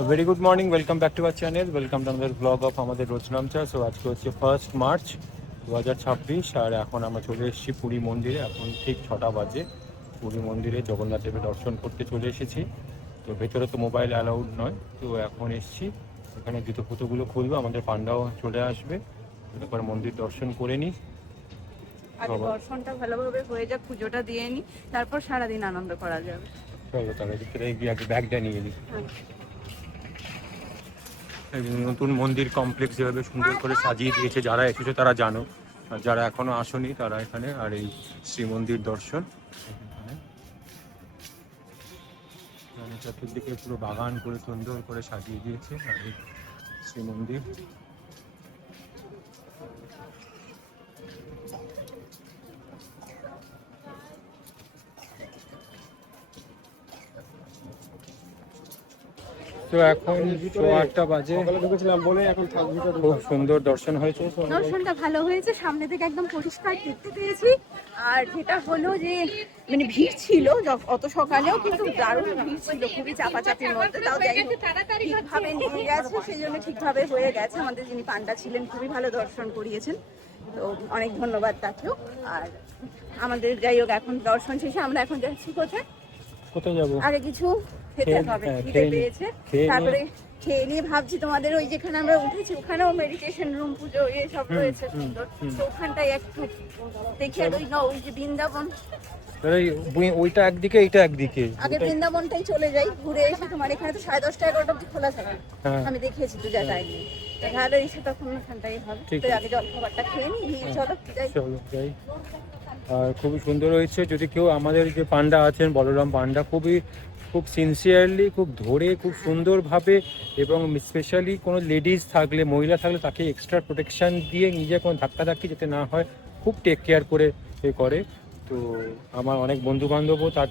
তো very good morning, welcome back to our channel, welcome to আমাদের blog of আমাদের রোজনামচা। So আজকে হচ্ছে 1 মার্চ 2026 আর এখন আমরা চলে এসেছি পুরী মন্দিরে। এখন ঠিক 6টা বাজে। পুরী মন্দিরে জগন্নাথ দেবের দর্শন করতে চলে এসেছি। তো ভেতরে তো মোবাইল অ্যালাউড নয়, তো এখন এসেছি এখানে জুতো ফুতোগুলো খুলবো, আমাদের পান্ডাও চলে আসবে, এরপর মন্দির দর্শন করে নিই। আগে দর্শনটা ভালোভাবে হয়ে যাক, পুজোটা দিয়ে নিই, তারপর সারাদিন আনন্দ করা যাবে। চলো তাহলে ভিতরে গিয়ে আগে ব্যাগটা নিয়ে নিই। এই নতুন মন্দির কমপ্লেক্স যেভাবে সুন্দর করে সাজিয়ে দিয়েছে, যারা এসেছে তারা জানো, আর যারা এখনো আসেনি তারা এখানে। আর এই শ্রীমন্দির দর্শন এখানে চতুর্দিকে পুরো বাগান করে সুন্দর করে সাজিয়ে দিয়েছে। আর এই শ্রীমন্দির তো এখন 8টা বাজে, খুব সুন্দর দর্শন হয়েছে। দর্শনটা ভালো হয়েছে, সামনে থেকে একদম পরিষ্কার দেখতে পেয়েছি। আর যেটা হলো যে মানে ভিড় ছিল অত সকালেও, কিন্তু দারুণ ভিড় ছিল, খুবই চাপাচাপির মধ্যে। তাও যাই হোক, ঠিকভাবে নিয়ে গেছে, সেই জন্য ঠিকভাবে হয়ে গেছে। আমাদের যিনি পান্ডা ছিলেন খুবই ভালো দর্শন করিয়েছেন, তো অনেক ধন্যবাদ তাকেও। আর আমাদের যাই হোক, এখন দর্শন শেষে আমরা এখন যাচ্ছি কোথায় যাবো? আগে কিছু খেতে হবে, খিদে পেয়েছে। তারপরে খেয়ে নিয়ে ভাবছি তোমাদের ওই যেখানে আমরা উঠেছি ওখানেও মেডিটেশন রুম, পুজো সব রয়েছে সুন্দর, তো ওখানটাই একটু দেখি। আর ওই যে বৃন্দাবন, ওইটা একদিকে এইটা একদিকে, আগে বৃন্দাবনটাই চলে যাই, ঘুরে এসে তোমার এখানে তো 10:30 11টা অব্দি খোলা থাকে, আমি দেখিয়েছি তো যা টাইম নেই, তাহলে এসে তখন ওখানটাই হবে। তো আগে জল খাবারটা খেয়ে নিই, চলো যাই। আর খুবই সুন্দর হয়েছে। যদি কেউ আমাদের যে পান্ডা আছেন বলরাম পান্ডা, খুব সিনসিয়ারলি, খুব ধরে, খুব সুন্দরভাবে, এবং স্পেশালি কোনো লেডিস থাকলে, মহিলা থাকলে তাকে এক্সট্রা প্রোটেকশান দিয়ে, নিজে কোনো ধাক্কাধাক্কি যাতে না হয় খুব টেক কেয়ার করে করে। তো আমার অনেক বন্ধু বান্ধবও তার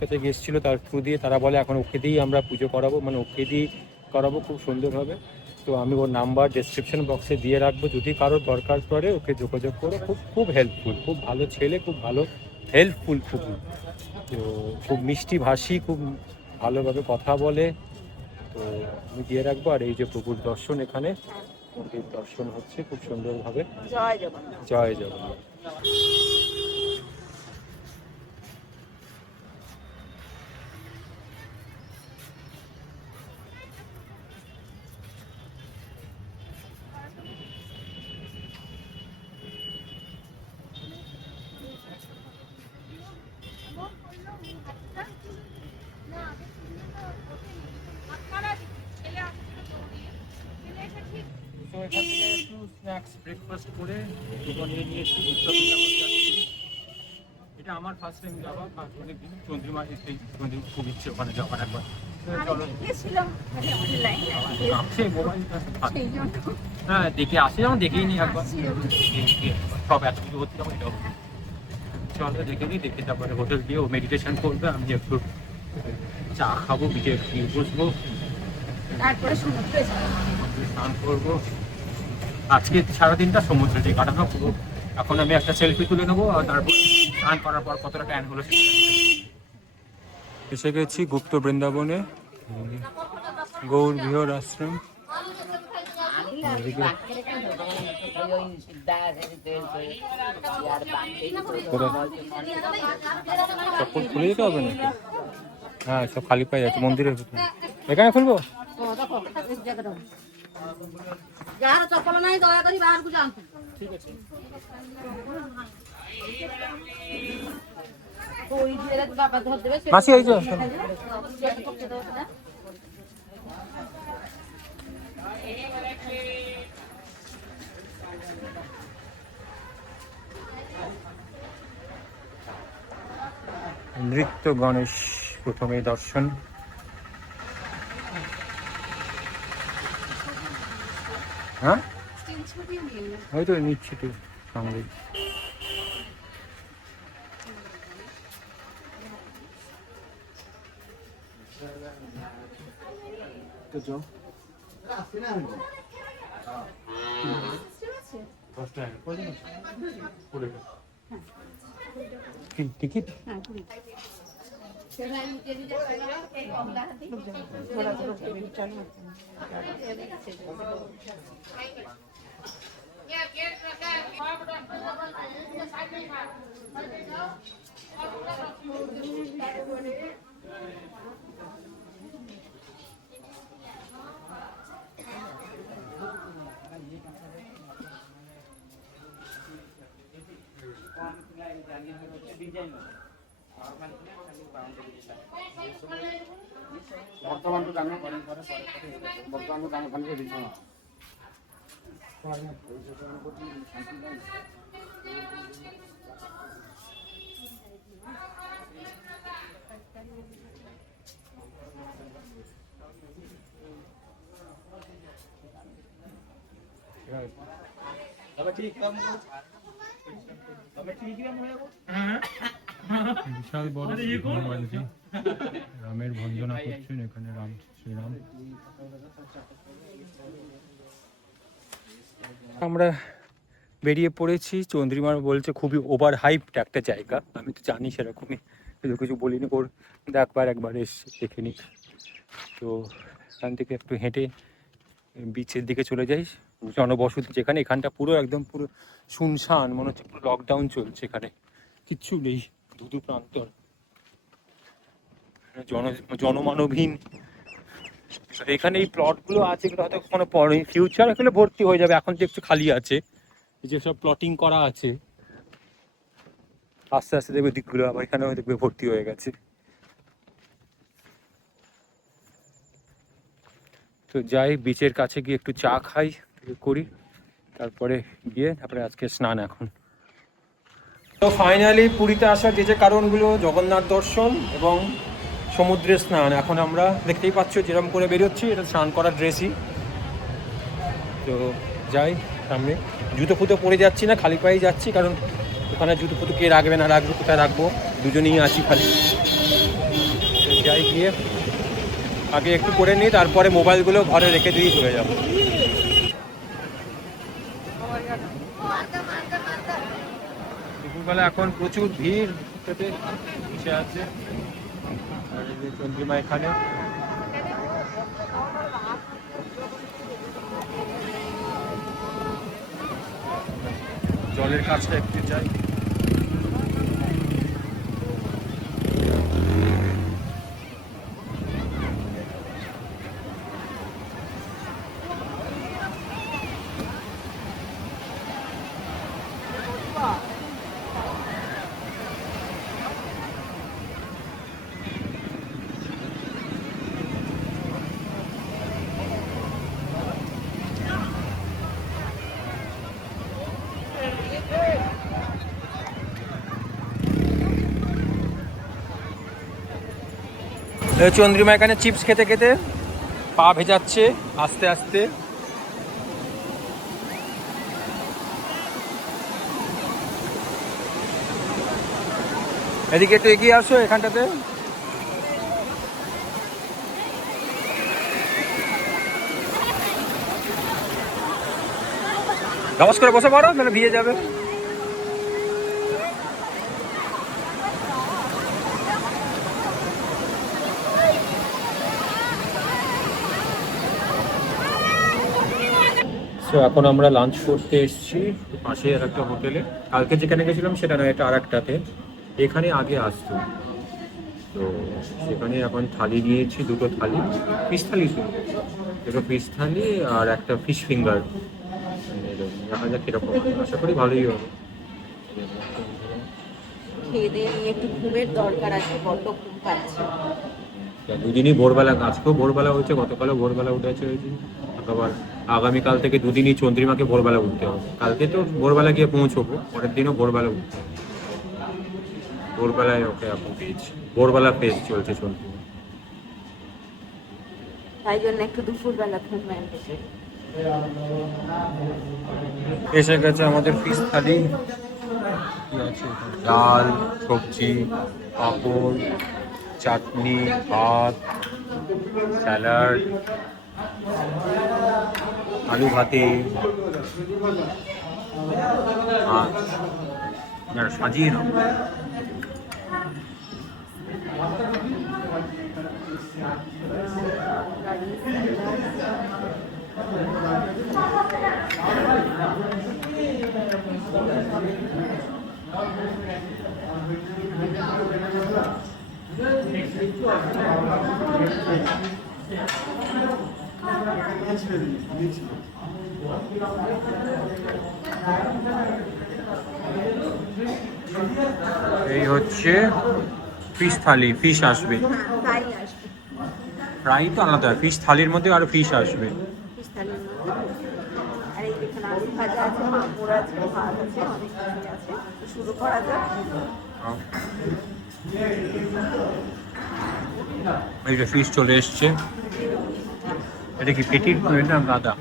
কাছে গেছিলো, তার থ্রু দিয়ে তারা বলে এখন ওকে দিয়েই আমরা পুজো করাবো, মানে ওকে দিয়েই করাবো খুব সুন্দরভাবে। তো আমি ওর নাম্বার ডেসক্রিপশন বক্সে দিয়ে রাখবো, যদি কারো দরকার পড়ে ওকে যোগাযোগ করো। খুব হেল্পফুল, খুব ভালো ছেলে, খুব ভালো হেল্পফুল, তো খুব মিষ্টি ভাষী, খুব ভালোভাবে কথা বলে। তো আমি দিয়ে রাখবো। আর এই যে প্রভুর দর্শন, এখানে মন্দির দর্শন হচ্ছে খুব সুন্দরভাবে। জয় জগন্নাথ। জয় জগন্নাথ। তো এখান থেকে একটু স্ন্যাক্স ব্রেকফাস্ট করে নিয়ে নিয়েছি, এটা আমার ফার্স্ট টাইম যাওয়া, অনেকদিন চন্দ্রিমা খুব ইচ্ছে ওখানে যাওয়ার একবার। হ্যাঁ দেখে আসে, যেমন দেখেই নি একবার, সব এত কিছু হচ্ছে তখন এটা চলো দেখে নিই। দেখে তারপরে হোটেল গিয়ে ও মেডিটেশন করবে, আমি একটু চা খাবো, বিকে বসবো, তারপরে সমুদ্রে স্নান করবো। আজকে সারাদিনটা সমুদ্রে দিয়ে কাটানো পুরো। এখন আমি একটা সেলফি তুলে নেবো, আর তারপর স্নান করার পর কতটা ট্যান হলো। এসে গেছি গুপ্ত বৃন্দাবনে, গৌর বিহার আশ্রম। চপ্পল খুলে যেতে হবে নাকি? হ্যাঁ সব খালি পায়ে যাচ্ছে মন্দিরের ভিতরে। এখানে খুলবো? চপ্পল নাই, দয়া করি বাহারକୁ ଯାଆନ୍ତୁ। ঠিক আছে। মাসি এই যে নৃত্য গণেশ প্রথমে দর্শন। হ্যাঁ ওই তো নিচ্ছি তো সঙ্গে। টিকিট বিশাল বড় হনুমানজি রামের বন্দনা করছেন এখানে রাম শ্রীরাম। আমরা বেরিয়ে পড়েছি। চন্দ্রিমার বলছে খুবই ওভার হাইপড একটা জায়গা, আমি তো জানি সেরকমই, কিছু বলিনি, ওর একবার এসে দেখে নিক। তো এখান থেকে একটু হেঁটে বিচের দিকে চলে যাই, জনবসতি যেখানে, এখানটা পুরো একদম পুরো শুনশান, মনে হচ্ছে পুরো লকডাউন চলছে, এখানে কিচ্ছু নেই, ধুধু প্রান্তর, জনমানবহীন। এখানে এই প্লটগুলো আছে, এগুলো হয়তো কোনো পরে ফিউচার এখানে ভর্তি হয়ে যাবে, এখন তো একটু খালি আছে, যেসব প্লটিং করা আছে আস্তে আস্তে দেখবে দিকগুলো আবার এখানেও দেখবে ভর্তি হয়ে গেছে। তো যাই, বিচের কাছে গিয়ে একটু চা খাই করি, তারপরে আজকে স্নান। এখন তো ফাইনালি পুরীতে আসার যে কারণগুলো, জগন্নাথ দর্শন এবং সমুদ্রে স্নান, এখন আমরা দেখতেই পাচ্ছ যেরকম করে বেরোচ্ছি, এটা স্নান করার ড্রেসই। তো যাই সামনে, জুতো ফুতো পরে যাচ্ছি না, খালি পায়ে যাচ্ছি, কারণ ওখানে জুতো ফুতো কে রাখবে না রাখবে, কোথায় রাখবো, দুজনেই আছি খালি। তো যাই, গিয়ে আগে একটু করে নিই, তারপরে মোবাইলগুলো ঘরে রেখে দিয়ে চলে যাবো। দুপুরবেলা এখন প্রচুর ভিড় বসে আছে, আর এই যে চন্দ্রিমা এখানে। জলের কাছটা একটু যাই। চন্দ্রিমা এখানে চিপস খেতে খেতে পা ভেজাচ্ছে আস্তে আস্তে। এদিকে একটু এগিয়ে আসো, এখানটাতে গাছ করে বসে পড়ো, তাহলে ভিজে যাবে। তো এখন আমরা লাঞ্চ করতে এসেছি পাশে আর একটা হোটেলে। কালকে যেখানে গেছিলাম সেটা নয়, এটা আর একটাতে, এখানে আগে আসতো। তো সেখানে এখন থালি নিয়েছি, দুটো থালি, ফিশ থালি, দুটো ফিশ থালি আর একটা ফিশ ফিঙ্গার। দেখা যাক কিরকম, আশা করি ভালোই হবে। খেয়ে দিয়ে নিয়ে একটু ঘুমের দরকার আছে, বড্ড ঘুম পাচ্ছে। দুদিনই ভোরবেলা, আজকেও ভোরবেলা হয়েছে, গতকালও ভোরবেলা উঠেছে হয়েছে, আবার আগামীকাল থেকে দুদিনই চন্দ্রিমাকে ভোরবেলা উঠতে হবে। কালকে তো ভোরবেলা গিয়ে পৌঁছবো, পরের দিনও ভোরবেলা উঠতে হবে। ভোরবেলায় ওকে এখন পেয়েছি, ভোরবেলা পেজ চলছে চন্দ্রিমা, তাই জন্য একটু দুপুরবেলা ঘুম এসেছে। এসে গেছে আমাদের ফিশ থালি, কি আছে, ডাল, সবজি, পাঁপড়, চাটনি, ভাত, স্যালাড, আলু ভাতে, মাছ, সাজিয়ে নাও। এই হচ্ছে ফিশ থালি, ফিশ আসবে। তাই আসবে ফ্রাই তো আলাদা, ফিশ থালির মধ্যে আরো ফিশ আসবে। পিস্তালির মধ্যে। আর এই যেখানে আলু ভাজা আছে, পাঁপড় আছে, ভাত আছে, অনেক কিছু আছে। তো শুরু করা যাক। এই যে ফিশ চলে এসছে। এটা কি পেটির না গাদা?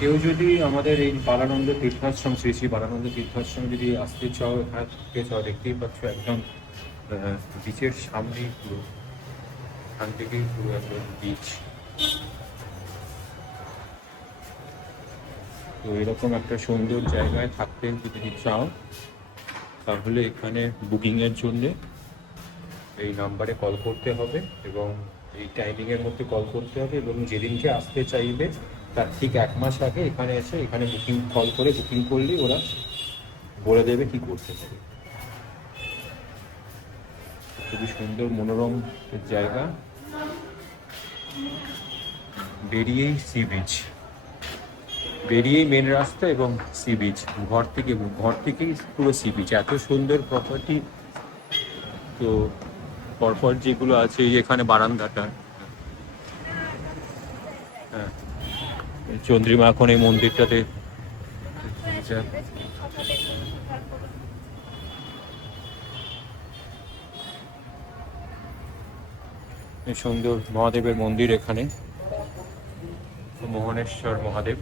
কেউ যদি আমাদের এই বালানন্দ তীর্থাশ্রম, শ্রী শ্রী বালানন্দ তীর্থাশ্রম যদি আসতে চাও, এখানে থাকতে চাও, দেখতেই পাচ্ছ একদম বিচের সামনেই পুরো, এখান থেকেই পুরো একদম বিচ। তো এরকম একটা সুন্দর জায়গায় থাকতে যদি চাও, তাহলে এখানে বুকিংয়ের জন্যে এই নাম্বারে কল করতে হবে এবং এই টাইমিংয়ের মধ্যে কল করতে হবে, এবং যেদিনকে আসতে চাইবে তার ঠিক 1 মাস আগে এখানে এসে এখানে কল করে বুকিং করলেই ওরা বলে দেবে কি করতে হবে। খুবই সুন্দর মনোরম জায়গা, বেরিয়েই সি বিচ, বেরিয়েই মেন রাস্তা এবং সি বিচ, ঘর থেকেই পুরো সি বিচ। এত সুন্দর প্রপার্টি। তো পরপর যেগুলো আছে, এই এখানে বারান্দাটা, হ্যাঁ, চন্দ্রিমা এখন এই মন্দিরটাতে এই সুন্দর মহাদেবের মন্দির, এখানে মোহনেশ্বর মহাদেব।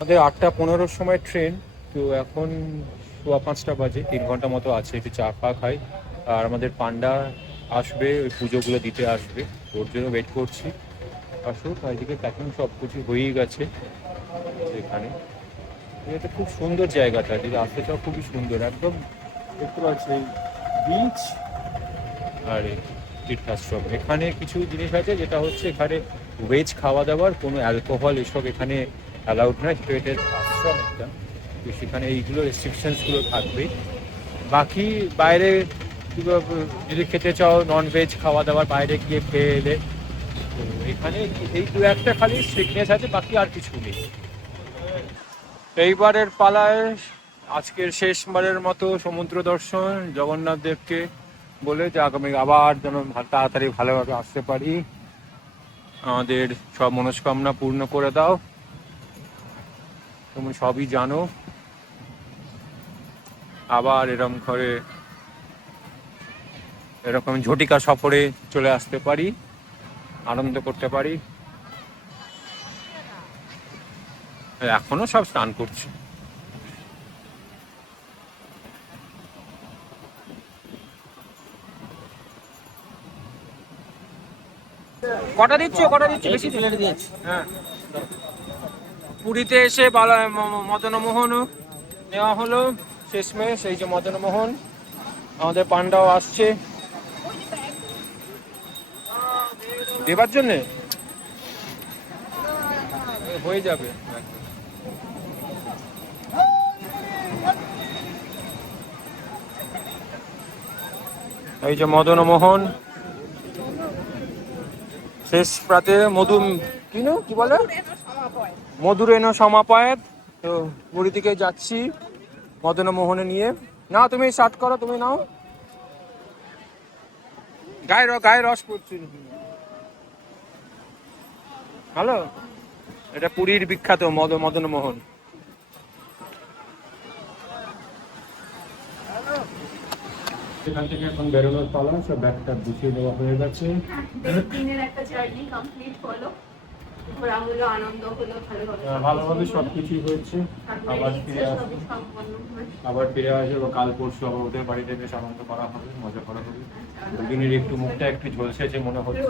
আমাদের 8:15 সময় ট্রেন। তো এখন 4:15 বাজে, 3 ঘন্টা মতো আছে। একটু চা ফা খাই। আর আমাদের পান্ডা আসবে, ওই পুজোগুলো দিতে আসবে, ওর জন্য ওয়েট করছি। আসুক। আর এদিকে প্যাকিং সব কিছু হয়েই গেছে এখানে। এটা খুব সুন্দর জায়গাটা, যদি আসতে চাও খুবই সুন্দর একদম। দেখতে পাচ্ছি এই বিচ আর এই তীর্থাশ্রম। এখানে কিছু জিনিস আছে যেটা হচ্ছে, এখানে ভেজ খাওয়া দাওয়ার, কোনো অ্যালকোহল এসব এখানে অ্যালাউড নয়, যেহেতু এটা আশ্রম একটা। তো সেখানে এইগুলো রেস্ট্রিকশনসগুলো থাকবেই। বাকি বাইরে যদি খেতে চাও ননভেজ খাওয়া দাওয়ার, বাইরে গিয়ে খেয়ে এলে। তো এখানে এই 2-1টা খালি স্ট্রিকনেস আছে, বাকি আর কিছু নেই। এইবারের পালায় আজকের শেষবারের মতো সমুদ্র দর্শন জগন্নাথ দেবকে বলে যে আগামী আবার যেন তাড়াতাড়ি ভালোভাবে আসতে পারি, আমাদের সব মনস্কামনা পূর্ণ করে দাও। তুমি সবই জানো। আবার এরকম ঝটিকা সফরে চলে আসতে পারি, আনন্দ করতে পারি। এখনো সব স্নান করছে। কটা দিচ্ছ বেশি দিয়েছি। হ্যাঁ, পুরীতে এসে মদনমোহন নেওয়া হলো শেষমেশ। এই যে মদনমোহন, আমাদের পান্ডাও আসছে দেবার জন্যে, হয়ে যাবে। এই যে মদনমোহন শেষ প্রাতে কি বলে মধুরেণ সমাপয়েত। তো পুরী থেকে যাচ্ছি মদনমোহনে নিয়ে। না, তুমি স্টার্ট করো, তুমি নাও। গায়ে রস পড়ছে। হ্যালো, এটা পুরীর বিখ্যাত মদনমোহন। সেখান থেকে এখন বেরোনোর পালা, সব ব্যাগটা গুছিয়ে দেওয়া হয়ে গেছে। দিনের একটা জার্নি কমপ্লিট হলো, ঘোরা হলো, আনন্দ হলো, ভালোভাবে সবকিছুই হয়েছে। আবার ফিরে আসবো, আবার ফিরে আসবো কাল পরশু, আবার ওদের বাড়িতে বেশ আনন্দ করা হবে, মজা করা হবে। দুদিনের একটু মুখটা একটু ঝলসে যে মনে হচ্ছে,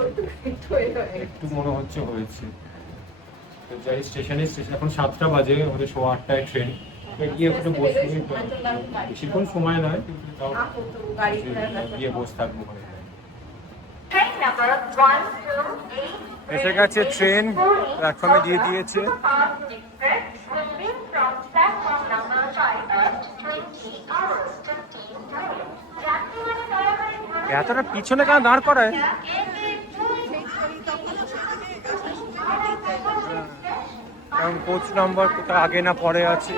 একটু মনে হচ্ছে হয়েছে। তো যাই স্টেশন এখন 7টা বাজে, আমাদের 8:15টায় ট্রেন। গিয়ে একটু বসে, বেশিক্ষণ সময় নয় কিন্তু তাও গিয়ে বসে থাকবো। এসে গেছে ট্রেন, প্ল্যাটফর্মে দিয়ে দিয়েছে। এতটা পিছনে কেন দাঁড় করায়? কারণ কোচ নাম্বার কোথাও আগে না পরে আছে।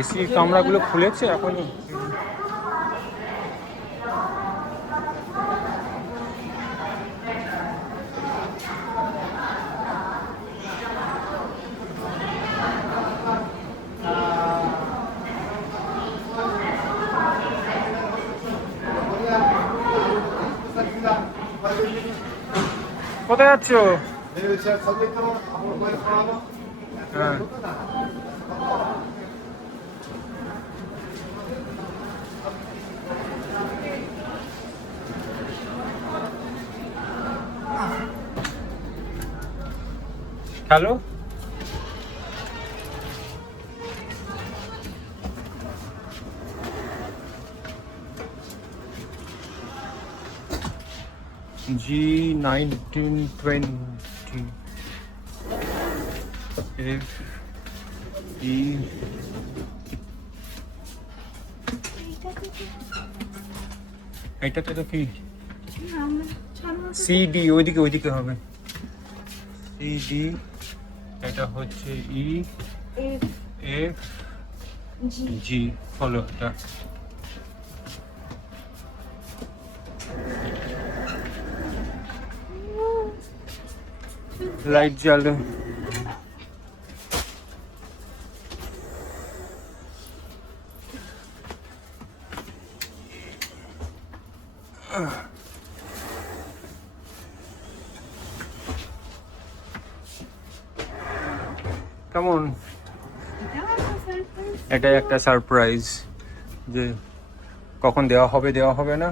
এসি কামরাগুলো খুলেছে এখনো। কোথায় যাচ্ছ? হ্যাঁ, হ্যালো। G1920 FE এইটাতে তো কি CD, ওইদিকে হবে CD। এটা হচ্ছে EFG, ফলো এটা। লাইট জ্বালো। কেমন? এটাই একটা সারপ্রাইজ, যে কখন দেওয়া হবে না।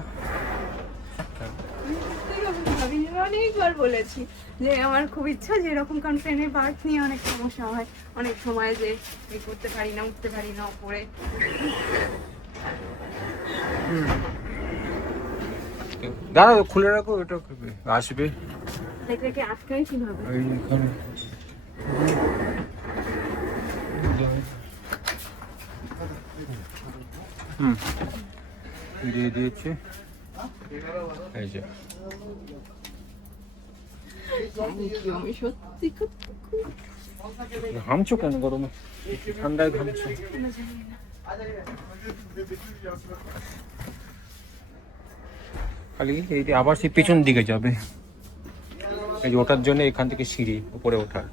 অনেকবার বলেছি যে আমার খুব ইচ্ছা যে এরকম, কারণ ট্রেনের বার্থ নিয়ে অনেক সমস্যা হয় অনেক সময়, যে এই করতে পারি না, উঠতে পারি না উপরে। দাঁড়াও, খুলে রাখো, এটা আসবে। এটাকে আটকাই কিভাবে? এইখানে দিয়ে দিয়েছে, এই যে। আমি সত্যি খুব ঘামছো কেন গরমে? ঠান্ডায় ঘামছো? খালি এই যে আবার সেই পেছন দিকে যাবে, এই যে ওঠার জন্য এখান থেকে সিঁড়ি উপরে ওঠার।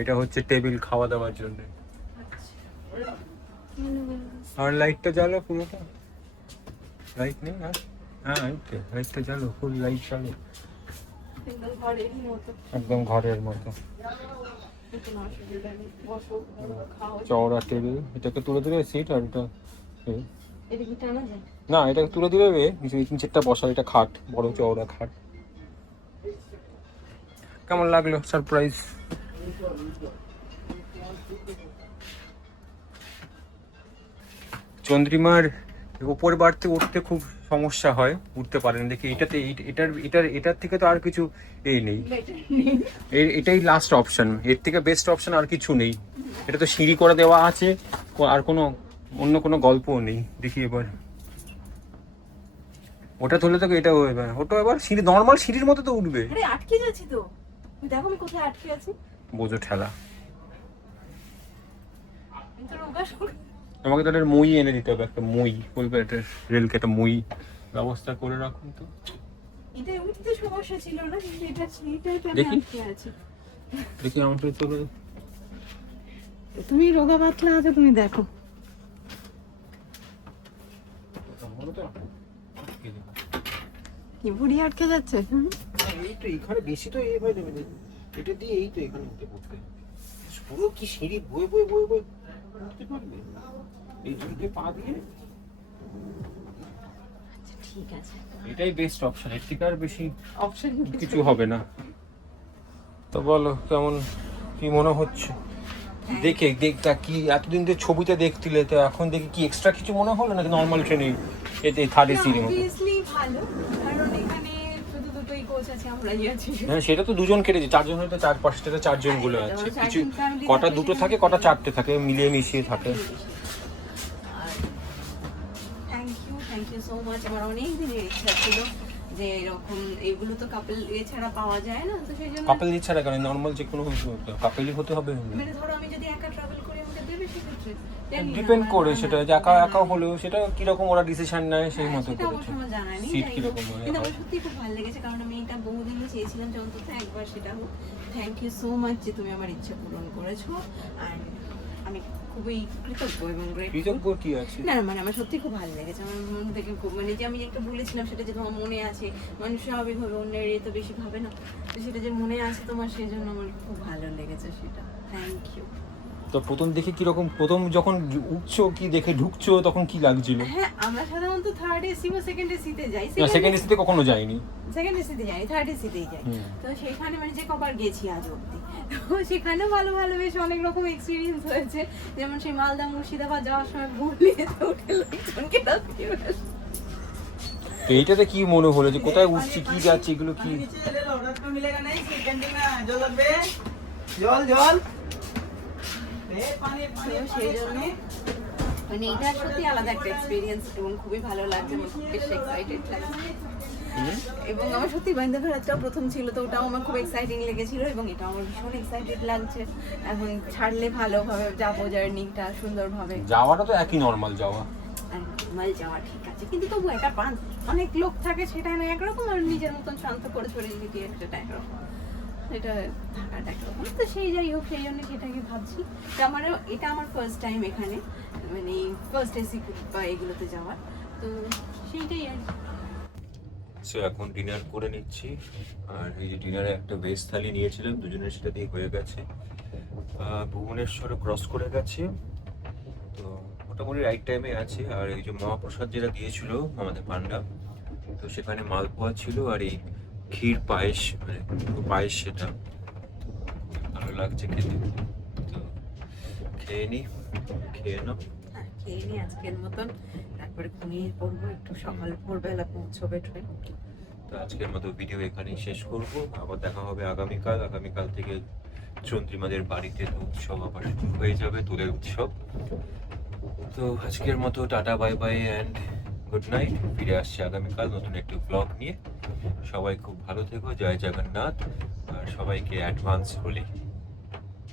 এটা হচ্ছে টেবিল খাওয়া দাওয়ার জন্য। আর লাইটটা জ্বালো পুরোটা। লাইট নেই আর? হ্যাঁ, লাইটটা জ্বালো, ফুল লাইট জ্বালো, একদম ঘরের মতো। চওড়া টেবিল, এটাকে তুলে দিলে সিট, আর এটা না, এটাকে তুলে দিলে নিচেরটা বসা, এটা খাট, বড় চওড়া খাট। কেমন লাগলো সারপ্রাইজ? চন্দ্রিমার উপর বাড়তে উঠতে খুব সমস্যা হয়, উঠতে পারেন দেখি। এটার থেকে তো আর কিছু এই নেই, এটাই লাস্ট অপশন, এর থেকে বেস্ট অপশন আর কিছু নেই। এটা তো সিঁড়ি করে দেওয়া আছে, আর কোনো অন্য কোনো গল্পও নেই। দেখি এবার ওটা তুললে তো এটা এবার ওটা এবার সিঁড়ি, নর্মাল সিঁড়ির মতো তো উঠবে। আরে আটকে যাচ্ছি তো, দেখো আমি কোথায় আটকে আছি। বোঝো ঠেলা। আমাকে তাহলে মই এনে দিতে হবে, একটা মই, ওই রেলকে একটা মই ব্যবস্থা করে রাখুন তো। এটা উঠতে সমস্যা ছিল না, কিন্তু এটা সিঁড়িটা দেখি আটকে আছে। দেখি আমাকে তো তুমি রোগা পাতলা আছো, তুমি দেখো। কি বুড়ি আটকে যাচ্ছে? এই তো এখানে বেশি তো এই হয় না, এটা দিয়ে এই তো এখানে উঠে পড়তে পুরো কি সিঁড়ি বয়ে বয়ে বয়ে বয়ে উঠতে পারবে এই ঝুঁকে পা দিয়ে। আচ্ছা ঠিক আছে, এটাই বেস্ট অপশন, এর থেকে আর বেশি অপশন কিছু হবে না। তো বলো কেমন কি মনে হচ্ছে দেখে? দেখতা কি এতদিন তো ছবিতে দেখছিলে, তো এখন দেখি কি এক্সট্রা কিছু মনে হলো নাকি নর্মাল ট্রেনে এতে থার্ড এসির মতো? অবভিয়াসলি ভালো, কারণ এখানে শুধু দুটোই কোচ আছে, আমরাই আছি। হ্যাঁ সেটা তো দুজন কেটেছে, চারজন হয়তো চার পাঁচটাতে চারজন গুলো আছে, চারজন কিছু family কটা থাকলে দুটো সেখানে থাকে, কটা চারটে থাকে, মিলিয়ে মিশিয়ে থাকে। Thank you so much. আমার অনেক দিনের ইচ্ছা ছিল যে এরকম, এগুলো তো কাপল এছাড়া পাওয়া যায় না, তো সেই জন্য কাপেল ছাড়া কেন, নর্মাল যে কোনো কাপেলই হতে হবে? মানে ধরো আমি যদি একা ট্রাভেল করি আমাকে দেবে সেক্ষেত্রে ডিপেন্ড করে সেটা, যে একা একা হলেও সেটা কিরকম ওরা ডিসিশন নেয় সেই মতো সেটা করেছে। অবশ্য আমার জানা নেই, সিট যাই হোক। কিরকম হয় কিন্তু আমার সত্যি খুব ভালো লেগেছে, কারণ আমি এটা বহুদিনই চেয়েছিলাম যে অন্তত একবার সেটা হোক। থ্যাংক ইউ সো মাচ যে তুমি আমার ইচ্ছে পূরণ করেছো, আর আমি খুবই কৃতজ্ঞ এবং grateful। কৃতজ্ঞ কি আছে? না মানে আমার সত্যি খুব ভালো লেগেছে, আমার মন থেকে খুব, মানে যে আমি একটা বলেছিলাম সেটা যে তোমার মনে আছে, মানুষ স্বাভাবিকভাবে অন্যের তো বেশি ভাবে না, তো সেটা যে মনে আছে তোমার, সেই জন্য আমার খুব ভালো লেগেছে সেটা। Thank you. তো প্রথম দেখে কিরকম, প্রথম যখন উঠছো কি দেখে ঢুকছো তখন কি লাগছিল? হ্যাঁ আমরা সাধারণত থার্ড এসি বা সেকেন্ড এসিতে যাই, না সেকেন্ড এসিতে কখনো যাইনি। সেকেন্ড এসিতে যাই, থার্ড এসিতেই যাই। তো সেখানে মানে যে কবার গেছি আজ অব্দি, তো সেখানে ভালো ভালো বেশ অনেক রকম এক্সপিরিয়েন্স হয়েছে। যেমন সেই মালদা মুর্শিদাবাদ যাওয়ার সময় ভুলিয়ে উঠে লোকজনকে রাস্তায় বসে। তো এইটাতে কি মনে হলো যে কোথায় উঠছি, কি যাচ্ছে, এগুলো কি? জল জল তো সেই জন্য মানে এটা সত্যি আলাদা একটা এক্সপিরিয়েন্স এবং খুবই ভালো লাগছে, আমার খুব বেশ এক্সাইটেড লাগছে। এবং আমার সত্যি বন্দে ভারতটাও প্রথম ছিল, তো ওটাও আমার খুব এক্সাইটিং লেগেছিল এবং এটাও আমার ভীষণ এক্সাইটেড লাগছে। এখন ছাড়লে ভালোভাবে যাবো, জার্নিটা সুন্দরভাবে। যাওয়াটা তো একই নর্মাল যাওয়া, আর নর্মাল যাওয়া ঠিক আছে, কিন্তু তবু একটা অনেক লোক থাকে, সেটা না একরকম, আর নিজের মতন শান্ত করে চলে যেতে সেটা একরকম, এটা থাকাটা একরকম। তো সেই যাই হোক, সেই জন্য সেটাকে ভাবছি। এটা আমার ফার্স্ট টাইম এখানে, মানে ফার্স্ট এসি বা এগুলোতে যাওয়ার, তো সেইটাই আর কি। সো এখন ডিনার করে নিচ্ছি, আর এই যে ডিনারে একটা ভেজ থালি নিয়েছিলাম, দুজনের সেটা দিয়ে হয়ে গেছে। ভুবনেশ্বরে ক্রস করে গেছে, তো মোটামুটি রাইট টাইমে আছে। আর এই যে মহাপ্রসাদ যেটা দিয়েছিল আমাদের পান্ডা, তো সেখানে মালপোয়া ছিল আর এই ক্ষীর পায়েস, মানে পায়েস, সেটা ভালো লাগছে খেতে। তো খেয়ে নি, খেয়ে নাও। হ্যাঁ খেয়ে নিই আজকের মতন, তারপরে ঘুমিয়ে পড়বো, একটু সকাল ভোরবেলা পৌঁছবে ট্রেন। তো আজকের মতো ভিডিও এখানেই শেষ করব, আবার দেখা হবে আগামীকাল। আগামীকাল থেকে চন্দ্রিমাদের বাড়িতে তো উৎসব আবার শুরু হয়ে যাবে, দোলের উৎসব। তো আজকের মতো tata, bye bye and good night. ফিরে আসছে আগামীকাল নতুন একটি ব্লগ নিয়ে। সবাই খুব ভালো থেকো, জয় জগন্নাথ, আর সবাইকে অ্যাডভান্স হোলি।